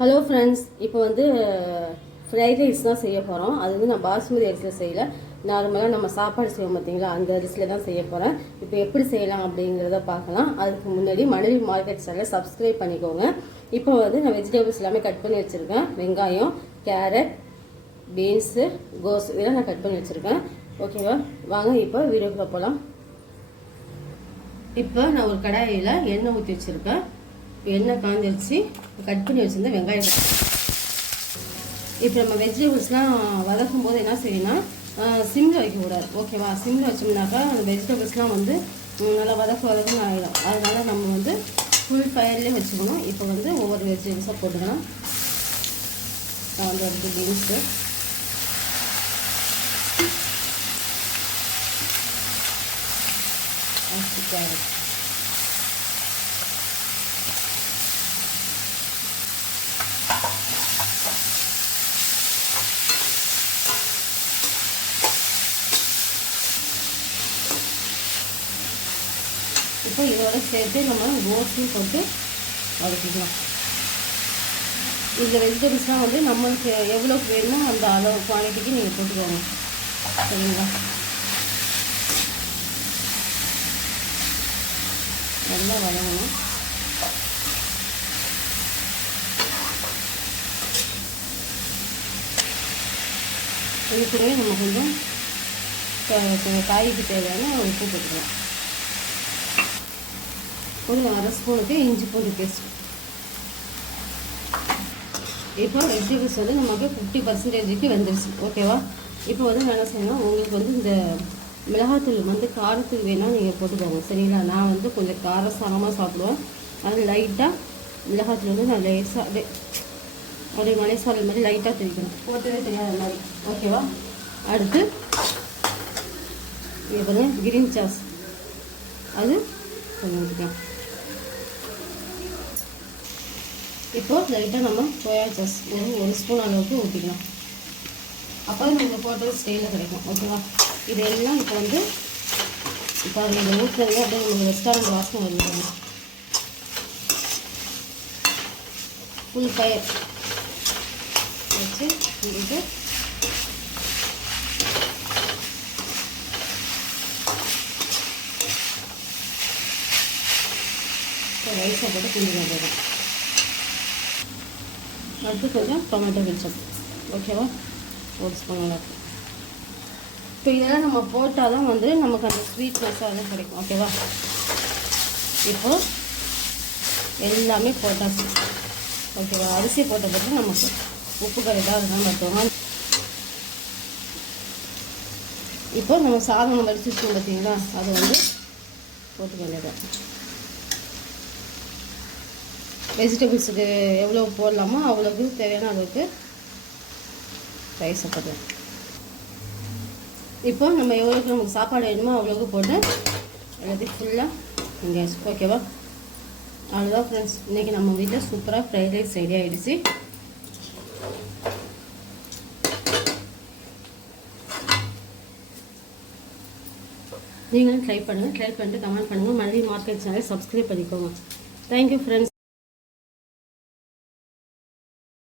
Hello friends, இப்போ வந்து fried rice தான் செய்ய போகிறோம். அது வந்து நான் பாஸ்மதி அரிசியில் செய்யலை, நார்மலாக நம்ம சாப்பாடு செய்வோம் பார்த்தீங்களா, அந்த அரிசியில் தான் செய்ய போகிறேன். இப்போ எப்படி செய்யலாம் அப்படிங்கிறத பார்க்கலாம். அதுக்கு முன்னாடி மணலி மார்க்கெட் சேனலை சப்ஸ்கிரைப் பண்ணிக்கோங்க. இப்போ வந்து நான் வெஜிடபிள்ஸ் எல்லாமே கட் பண்ணி வச்சுருக்கேன். வெங்காயம், கேரட், பீன்ஸு, கோஸ் இதெல்லாம் நான் கட் பண்ணி வச்சுருக்கேன். ஓகேவா, வாங்க இப்போ வீடியோக்குள்ளே போகலாம். இப்போ நான் ஒரு கடாயில் எண்ணெய் ஊற்றி வச்சுருக்கேன். எண்ணெய் காஞ்சிருச்சு. கட் பண்ணி வச்சுருந்தேன் வெங்காயம். இப்போ நம்ம வெஜிடபிள்ஸ்லாம் வதக்கும் போது என்ன செய்யணும், சிம்மில் வைக்கக்கூடாது. ஓகேவா, சிம்மில் வச்சோம்னாக்கா அந்த வெஜிடபிள்ஸ்லாம் வந்து நல்லா வதக்குன்னு ஆகிடும். அதனால் நம்ம வந்து ஃபுல் ஃபயர்லேயே வச்சுக்கணும். இப்போ வந்து ஒவ்வொரு வெஜிடபிள்ஸாக போட்டுக்கலாம். நான் வந்து அடுத்து பீன்ஸு, கேரட், இப்போ இதோட சேர்த்து நம்ம கோஸையும் போட்டு வதக்கிக்கலாம். இந்த வெஜிடபிள்ஸ்லாம் வந்து நம்மளுக்கு எவ்வளோக்கு வேணுமோ அந்த அளவு குவான்டிட்டிக்கு நீங்கள் போட்டுக்கோங்க. சரிங்களா, நல்லா வதங்கணும். இது கூடவே நம்ம கொஞ்சம் காய்க்கு தேவையான உப்பு போட்டுக்கலாம். ஒரு அரை ஸ்பூனுக்கு இஞ்சி பூண்டு பேஸ்ட். இப்போ வெஜிடபிள்ஸ் வந்து நமக்கு 50% வந்துருச்சு. ஓகேவா, இப்போ வந்து நான் என்ன செய்யணும், உங்களுக்கு வந்து இந்த மிளகாத்தூள் வந்து காரத்தூள் வேணால் நீங்கள் போட்டுக்கோங்க. சரிங்களா, நான் வந்து கொஞ்சம் காரசாரமாக சாப்பிடுவேன். அது லைட்டாக மிளகாத்தூள் வந்து நான் லேசாக அப்படியே மலைசாலை மாதிரி லைட்டாக தெரிவிக்கணும், போட்டதே தெரியாத மாதிரி. ஓகேவா, அடுத்து இப்போ கிரீன் சாஸ் அது கொஞ்சம் ஊற்றிக்கலாம். இப்போது லைட்டாக நம்ம சோயா சாஸ் ஒரு ஸ்பூன் அளவுக்கு ஊற்றிக்கலாம். அப்போ நீங்கள் போட்டது ஸ்டைலில் கிடைக்கும். ஓகேவா, இதெல்லாம் இப்போ வந்து இப்போ இதை ஊற்றுறது அப்படியே உங்களுக்கு ரெஸ்டாரண்ட் வாசனை வருவாங்க. ஃபுல் ஃபயர் வச்சு உங்களுக்கு ரைஸை போட்டு கிண்டி வேண்டியது. அடுத்து கொஞ்சம் டொமேட்டோ கெச்சப். ஓகேவா, ஒரு ஸ்பூன் அளவுக்கு. இப்போ இதெல்லாம் நம்ம போட்டால் தான் வந்து நமக்கு அந்த ஸ்வீட்னஸ் அதெல்லாம் கிடைக்கும். ஓகேவா, இப்போது எல்லாமே போட்டாச்சு. ஓகேவா, அரிசி போட்ட பிறகு நமக்கு உப்பு கரெக்டாக இருந்தால் பார்த்துவோம். இப்போ நம்ம சாதம் நம்ம அரிசி வச்சுக்கோம் பார்த்தீங்களா, அதை வந்து போட்டுக்க வேண்டியது. வெஜிடபிள்ஸுக்கு எவ்வளோ போடலாமோ அவ்வளோக்கு தேவையான அளவுக்கு ரைஸை போடலாம். இப்போ நம்ம எவ்வளோக்கு நமக்கு சாப்பாடு வேணுமோ அவ்வளோக்கு போட்டு எல்லாத்தையும் ஃபுல்லாக இங்கே. ஓகேவா, அவ்வளோதான் ஃப்ரெண்ட்ஸ், இன்றைக்கி நம்ம வீட்டில் சூப்பராக ஃப்ரைட் ரைஸ் ரெடி ஆகிடுச்சு. நீங்களும் ட்ரை பண்ணுங்கள். ட்ரை பண்ணிட்டு கமெண்ட் பண்ணுங்கள். மறுபடியும் மார்க்கெட் சேனலை சப்ஸ்கிரைப் பண்ணிக்கோங்க. Thank you friends.